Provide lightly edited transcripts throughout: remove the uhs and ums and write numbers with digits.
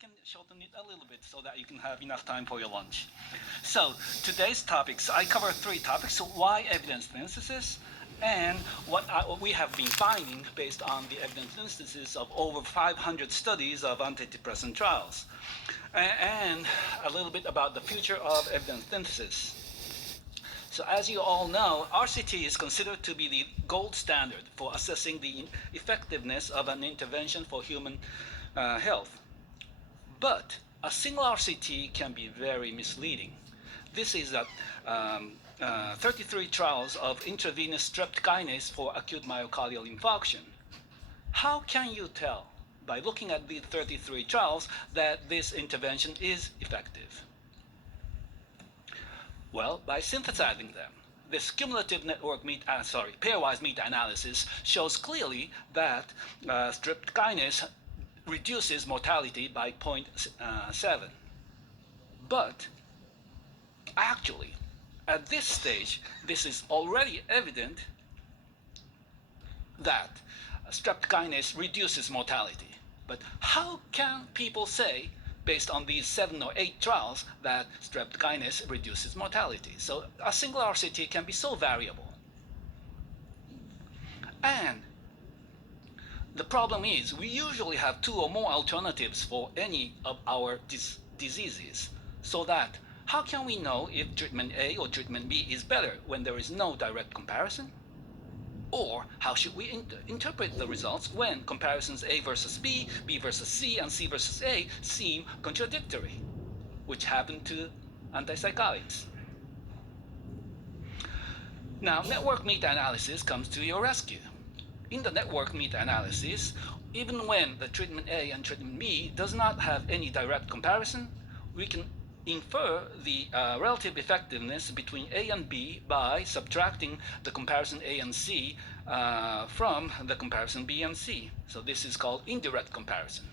can shorten it a little bit so that you can have enough time for your lunch. So today's topics, I cover three topics. So why evidence synthesis, and what we have been finding based on the evidence synthesis of over 500 studies of antidepressant trials, and a little bit about the future of evidence synthesis. So as you all know, RCT is considered to be the gold standard for assessing the effectiveness of an intervention for human health. But a single RCT can be very misleading. This is 33 trials of intravenous strep kinase for acute myocardial infarction. How can you tell by looking at the 33 trials that this intervention is effective? Well, by synthesizing them. This cumulative network pairwise meta-analysis shows clearly that strep kinase reduces mortality by 0.7. But actually, at this stage, this is already evident that strep kinase reduces mortality. But how can people say, based on these 7 or 8 trials, that strep kinase reduces mortality? So a single RCT can be so variable. And the problem is we usually have 2 or more alternatives for any of our diseases. So that how can we know if treatment A or treatment B is better when there is no direct comparison? Or how should we interpret the results when comparisons A versus B, B versus C, and C versus A seem contradictory, which happen to antipsychotics? Now, network meta-analysis comes to your rescue. In the network meta-analysis, even when the treatment A and treatment B does not have any direct comparison, we can infer the relative effectiveness between A and B by subtracting the comparison A and C from the comparison B and C. So this is called indirect comparison.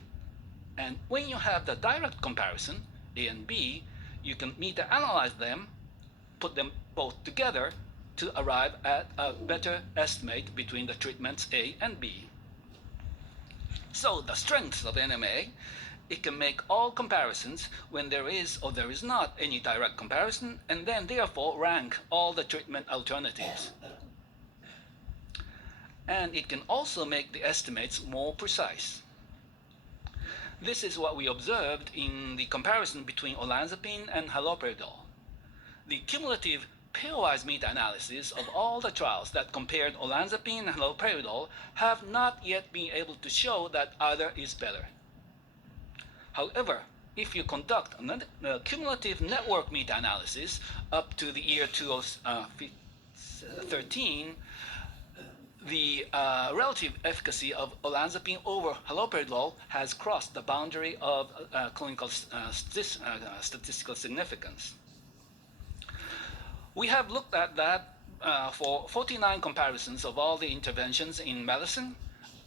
And when you have the direct comparison, A and B, you can meta-analyze them, put them both together to arrive at a better estimate between the treatments A and B. So the strengths of NMA: it can make all comparisons when there is or there is not any direct comparison, and then therefore rank all the treatment alternatives. And it can also make the estimates more precise. This is what we observed in the comparison between Olanzapine and Haloperidol. The cumulative pairwise meta-analysis of all the trials that compared Olanzapine and Haloperidol have not yet been able to show that either is better. However, if you conduct a cumulative network meta-analysis up to the year 2013, the relative efficacy of Olanzapine over Haloperidol has crossed the boundary of clinical statistical significance. We have looked at that for 49 comparisons of all the interventions in medicine.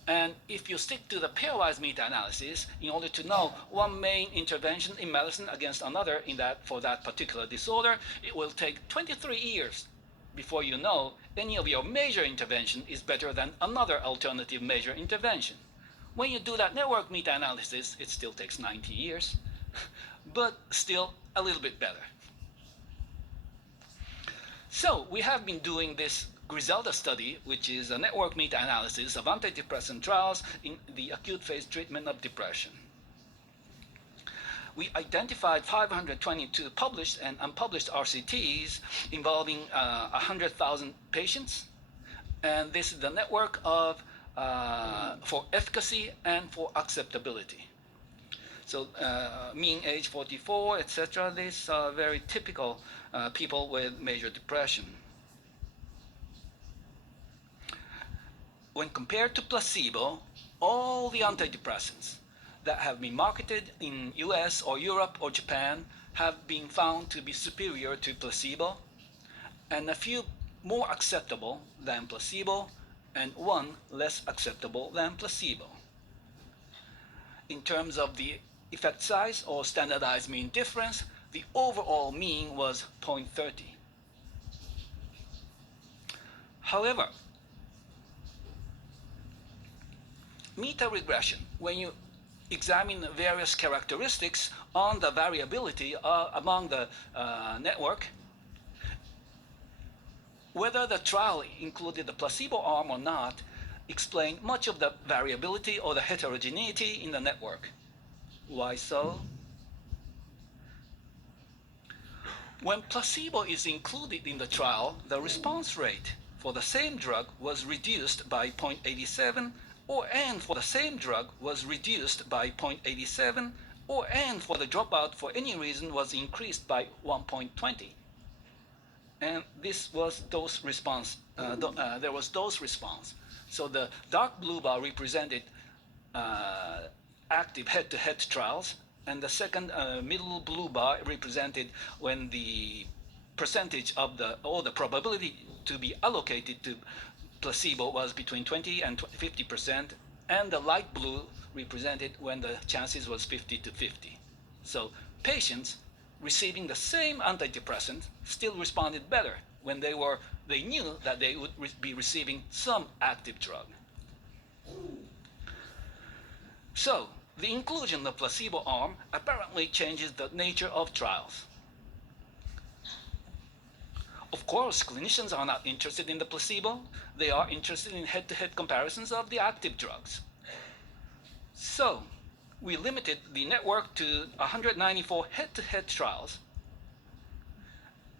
And if you stick to the pairwise meta-analysis, in order to know one main intervention in medicine against another for that particular disorder, it will take 23 years before you know any of your major intervention is better than another alternative major intervention. When you do that network meta-analysis, it still takes 90 years, but still a little bit better. So we have been doing this Griselda study, which is a network meta-analysis of antidepressant trials in the acute phase treatment of depression. We identified 522 published and unpublished RCTs involving 100,000 patients, and this is the network of for efficacy and for acceptability. So mean age 44, etc. These are very typical people with major depression. When compared to placebo, all the antidepressants that have been marketed in US or Europe or Japan have been found to be superior to placebo, and a few more acceptable than placebo, and one less acceptable than placebo. In terms of the effect size or standardized mean difference, the overall mean was 0.30. However, meta regression, when you examine various characteristics on the variability among the network. Whether the trial included the placebo arm or not explained much of the variability or the heterogeneity in the network. Why so? When placebo is included in the trial, the response rate for the same drug was reduced by 0.87, and for the same drug was reduced by 0.87, and for the dropout for any reason was increased by 1.20. And this was dose response. There was dose response. So the dark blue bar represented active head-to-head trials, and the second middle blue bar represented when the percentage of the probability to be allocated to placebo was between 20 and 50%, and the light blue represented when the chances was 50 to 50. So patients receiving the same antidepressant still responded better when they knew that they would be receiving some active drug. So the inclusion of placebo arm apparently changes the nature of trials. Of course, clinicians are not interested in the placebo. They are interested in head-to-head comparisons of the active drugs. So we limited the network to 194 head-to-head trials.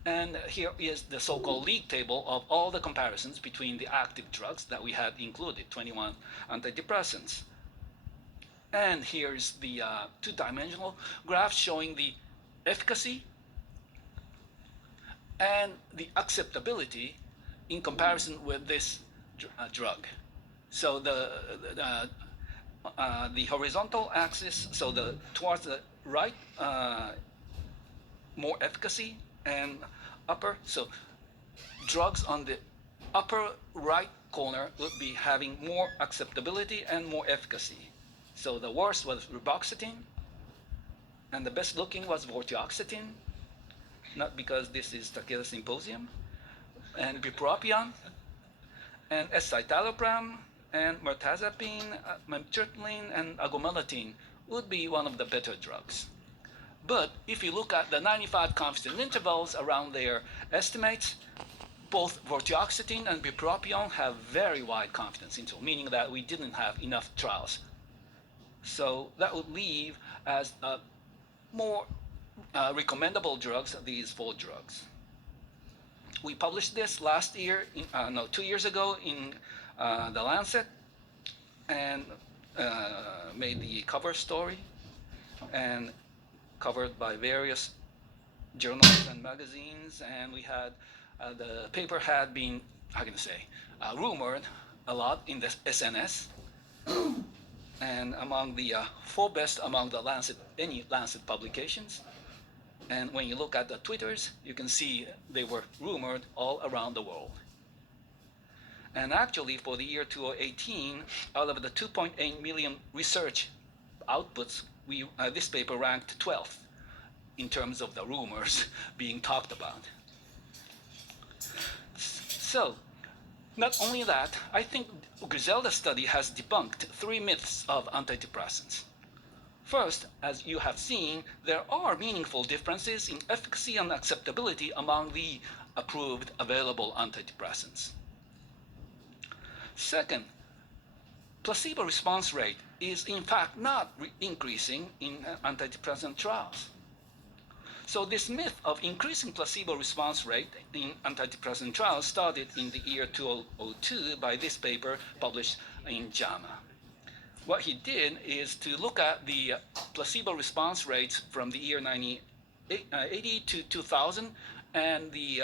And here is the so-called league table of all the comparisons between the active drugs that we had included, 21 antidepressants. And here's the two-dimensional graph showing the efficacy and the acceptability in comparison with this drug. So the horizontal axis, so towards the right, more efficacy, and upper, so drugs on the upper right corner would be having more acceptability and more efficacy. So the worst was reboxetine, and the best looking was vortioxetine, not because this is Takeda Symposium, and bupropion, and escitalopram, and mirtazapine, memtriptyline, and agomelatine would be one of the better drugs. But if you look at the 95 confidence intervals around their estimates, both vortioxetine and bupropion have very wide confidence interval, meaning that we didn't have enough trials. So that would leave as more recommendable drugs these 4 drugs. We published this last year, 2 years ago in The Lancet, and made the cover story, and covered by various journals and magazines. And we had the paper had been, how can I say, rumored a lot in the SNS, and among the 4 best among the any Lancet publications. And when you look at the Twitters, you can see they were rumored all around the world. And actually, for the year 2018, out of the 2.8 million research outputs, this paper ranked 12th in terms of the rumors being talked about. So, not only that, I think Griselda's study has debunked 3 myths of antidepressants. First, as you have seen, there are meaningful differences in efficacy and acceptability among the approved available antidepressants. Second, placebo response rate is in fact not increasing in antidepressant trials. So this myth of increasing placebo response rate in antidepressant trials started in the year 2002 by this paper published in JAMA. What he did is to look at the placebo response rates from the year 1980 to 2000, and the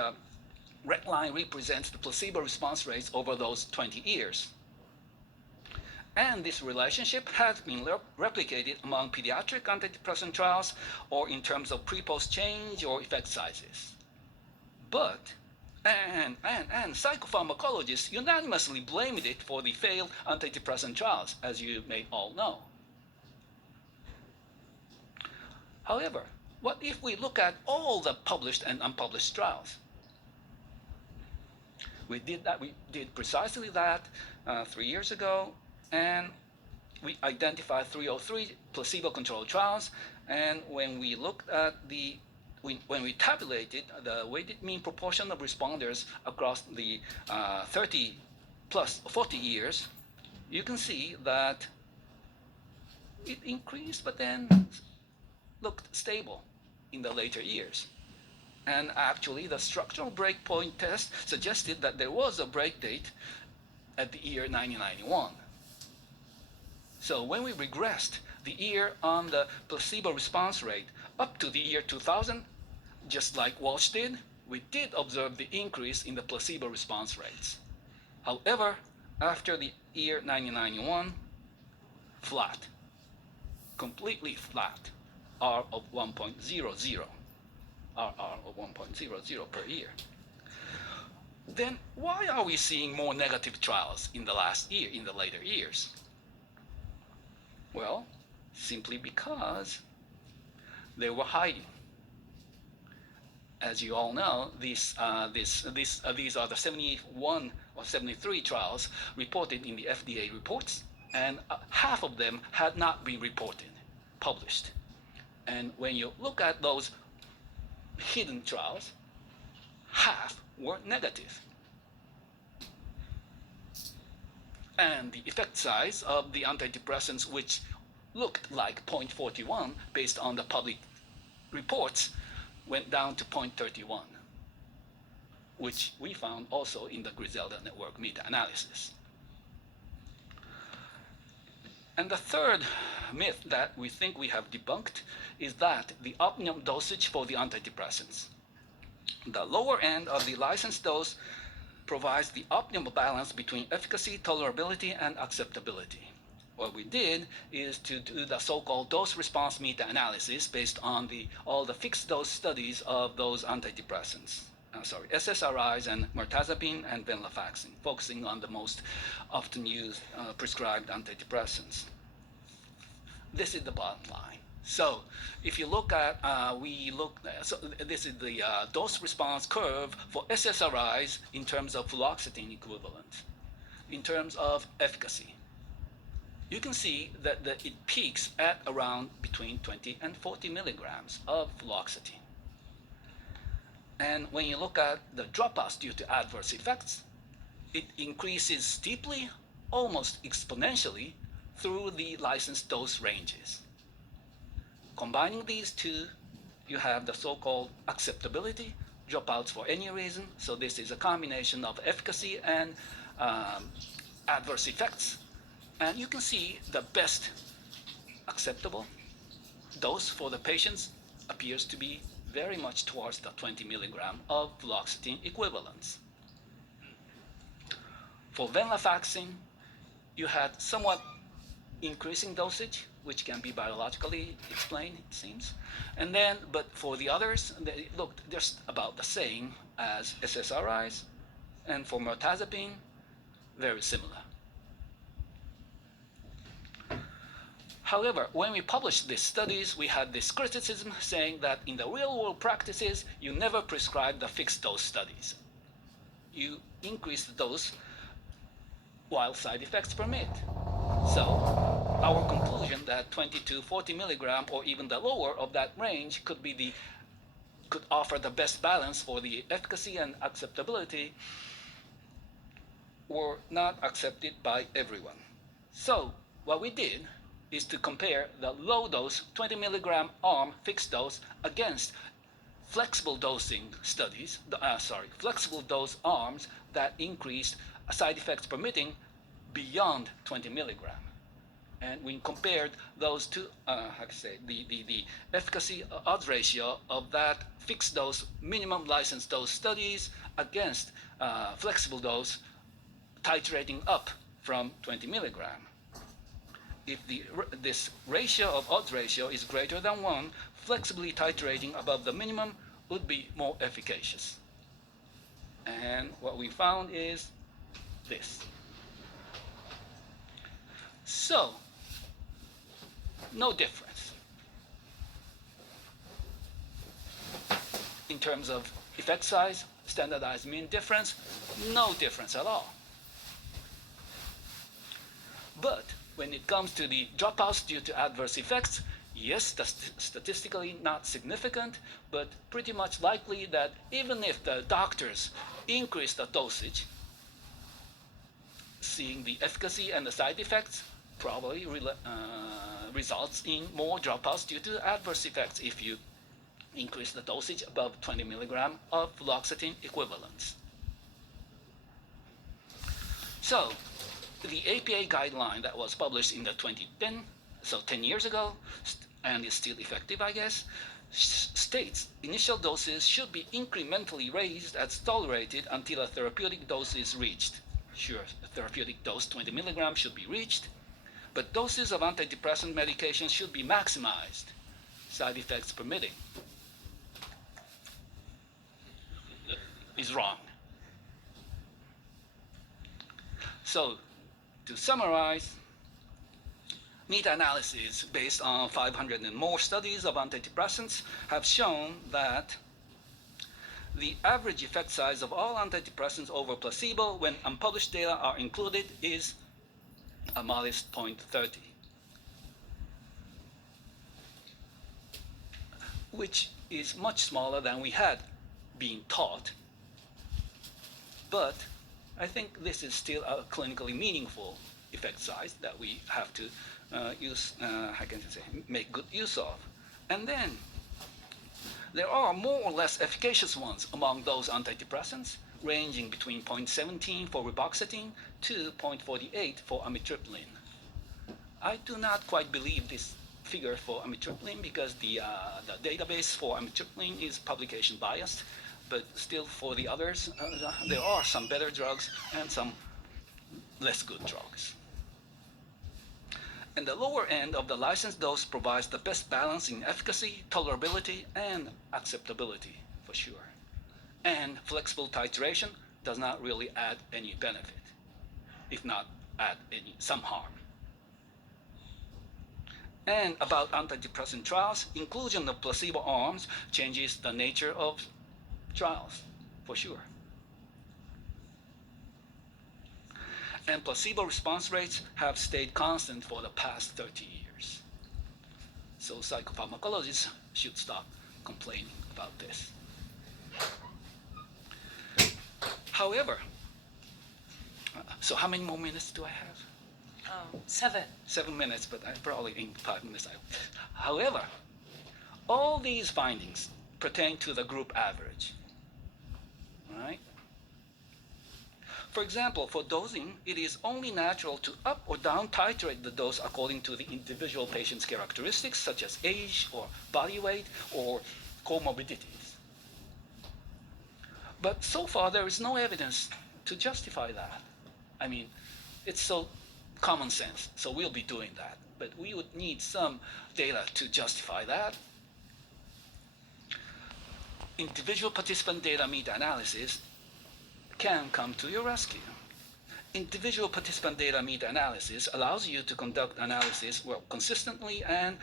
red line represents the placebo response rates over those 20 years. And this relationship has been replicated among pediatric antidepressant trials, or in terms of pre-post change or effect sizes. But and psychopharmacologists unanimously blamed it for the failed antidepressant trials, as you may all know. However, what if we look at all the published and unpublished trials? We did precisely that 3 years ago, and we identified 303 placebo-controlled trials, and when we looked at when we tabulated the weighted mean proportion of responders across the 30 plus 40 years, you can see that it increased but then looked stable in the later years. And actually, the structural breakpoint test suggested that there was a break date at the year 1991. So when we regressed the year on the placebo response rate up to the year 2000, just like Walsh did, we did observe the increase in the placebo response rates. However, after the year 1991, flat, completely flat, R of 1.00, RR of 1.00 per year. Then why are we seeing more negative trials in the last year, in the later years? Well, simply because they were hiding. As you all know, these are the 71 or 73 trials reported in the FDA reports, and half of them had not been reported, published. And when you look at those hidden trials, half were negative. And the effect size of the antidepressants, which looked like 0.41 based on the public reports, went down to 0.31, which we found also in the Griselda network meta-analysis. And the third myth that we think we have debunked is that the optimum dosage for the antidepressants. The lower end of the licensed dose provides the optimal balance between efficacy, tolerability, and acceptability. What we did is to do the so-called dose-response meta-analysis based on all the fixed-dose studies of those antidepressants. SSRIs and mirtazapine and venlafaxine, focusing on the most often used prescribed antidepressants. This is the bottom line. So if you look at, this is the dose-response curve for SSRIs in terms of fluoxetine equivalent, in terms of efficacy. You can see that it peaks at around between 20 and 40 milligrams of fluoxetine. And when you look at the dropouts due to adverse effects, it increases steeply, almost exponentially, through the licensed dose ranges. Combining these two, you have the so-called acceptability, dropouts for any reason. So this is a combination of efficacy and adverse effects. And you can see the best acceptable dose for the patients appears to be very much towards the 20 milligram of fluoxetine equivalents. For venlafaxine, you had somewhat increasing dosage, which can be biologically explained, it seems. And then, but for the others, they looked just about the same as SSRIs. And for mirtazapine, very similar. However, when we published these studies, we had this criticism saying that in the real-world practices, you never prescribe the fixed-dose studies. You increase the dose while side effects permit. So our conclusion that 20 to 40 milligram or even the lower of that range could offer the best balance for the efficacy and acceptability were not accepted by everyone. So what we did is to compare the low dose 20 milligram arm fixed dose against flexible dosing studies, flexible dose arms that increased side effects permitting beyond 20 milligram. And we compared those two, the efficacy odds ratio of that fixed dose minimum licensed dose studies against flexible dose titrating up from 20 milligram. If this ratio of odds ratio is greater than 1, flexibly titrating above the minimum would be more efficacious. And what we found is this. So, no difference. In terms of effect size, standardized mean difference, no difference at all. But when it comes to the dropouts due to adverse effects, yes, that's statistically not significant, but pretty much likely that even if the doctors increase the dosage, seeing the efficacy and the side effects probably results in more dropouts due to adverse effects if you increase the dosage above 20 milligram of fluoxetine equivalents. So the APA guideline that was published in the 2010, so 10 years ago, and is still effective, I guess, states initial doses should be incrementally raised as tolerated until a therapeutic dose is reached. Sure, a therapeutic dose 20 milligrams should be reached, but doses of antidepressant medications should be maximized, side effects permitting. Is wrong. So, to summarize, meta-analyses based on 500 and more studies of antidepressants have shown that the average effect size of all antidepressants over placebo when unpublished data are included is a modest 0.30, which is much smaller than we had been taught. But I think this is still a clinically meaningful effect size that we have to make good use of. And then there are more or less efficacious ones among those antidepressants, ranging between 0.17 for reboxetine to 0.48 for amitriptyline. I do not quite believe this figure for amitriptyline because the database for amitriptyline is publication biased, but still for the others, there are some better drugs and some less good drugs. And the lower end of the licensed dose provides the best balance in efficacy, tolerability, and acceptability, for sure. And flexible titration does not really add any benefit, if not add some harm. And about antidepressant trials, inclusion of placebo arms changes the nature of trials, for sure. And placebo response rates have stayed constant for the past 30 years. So psychopharmacologists should stop complaining about this. However, so how many more minutes do I have? 7. 7 minutes, but I probably in 5 minutes. However, all these findings pertain to the group average. Right? For example, for dosing, it is only natural to up or down titrate the dose according to the individual patient's characteristics, such as age or body weight or comorbidities. But so far, there is no evidence to justify that. I mean, it's so common sense, so we'll be doing that. But we would need some data to justify that. Individual participant data meta-analysis can come to your rescue. Individual participant data meta-analysis allows you to conduct analysis consistently and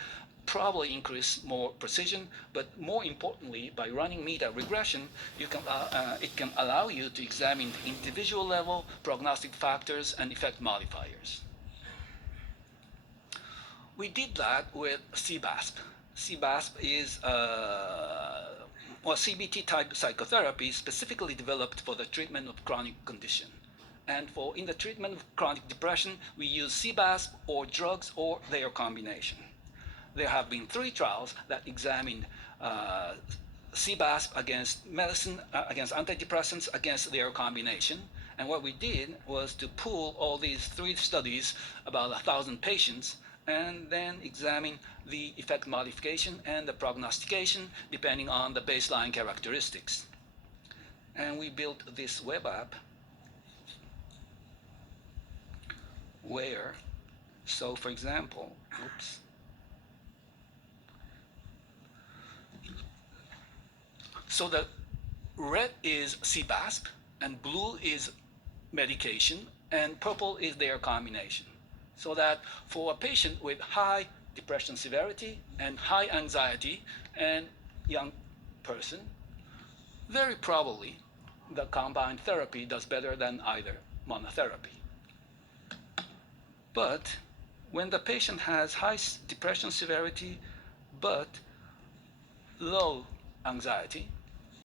probably increase more precision, but more importantly, by running meta-regression, it can allow you to examine the individual level prognostic factors and effect modifiers. We did that with CBASP. CBASP is CBT-type psychotherapy specifically developed for the treatment of chronic condition. And in the treatment of chronic depression, we use CBASP or drugs or their combination. There have been 3 trials that examined CBASP against medicine, against antidepressants, against their combination. And what we did was to pool all these 3 studies, about 1,000 patients, and then examine the effect modification and the prognostication depending on the baseline characteristics. And we built this web app where, so for example, so the red is CBASP, and blue is medication, and purple is their combination. So that for a patient with high depression severity and high anxiety and young person, very probably the combined therapy does better than either monotherapy. But When the patient has high depression severity but low anxiety,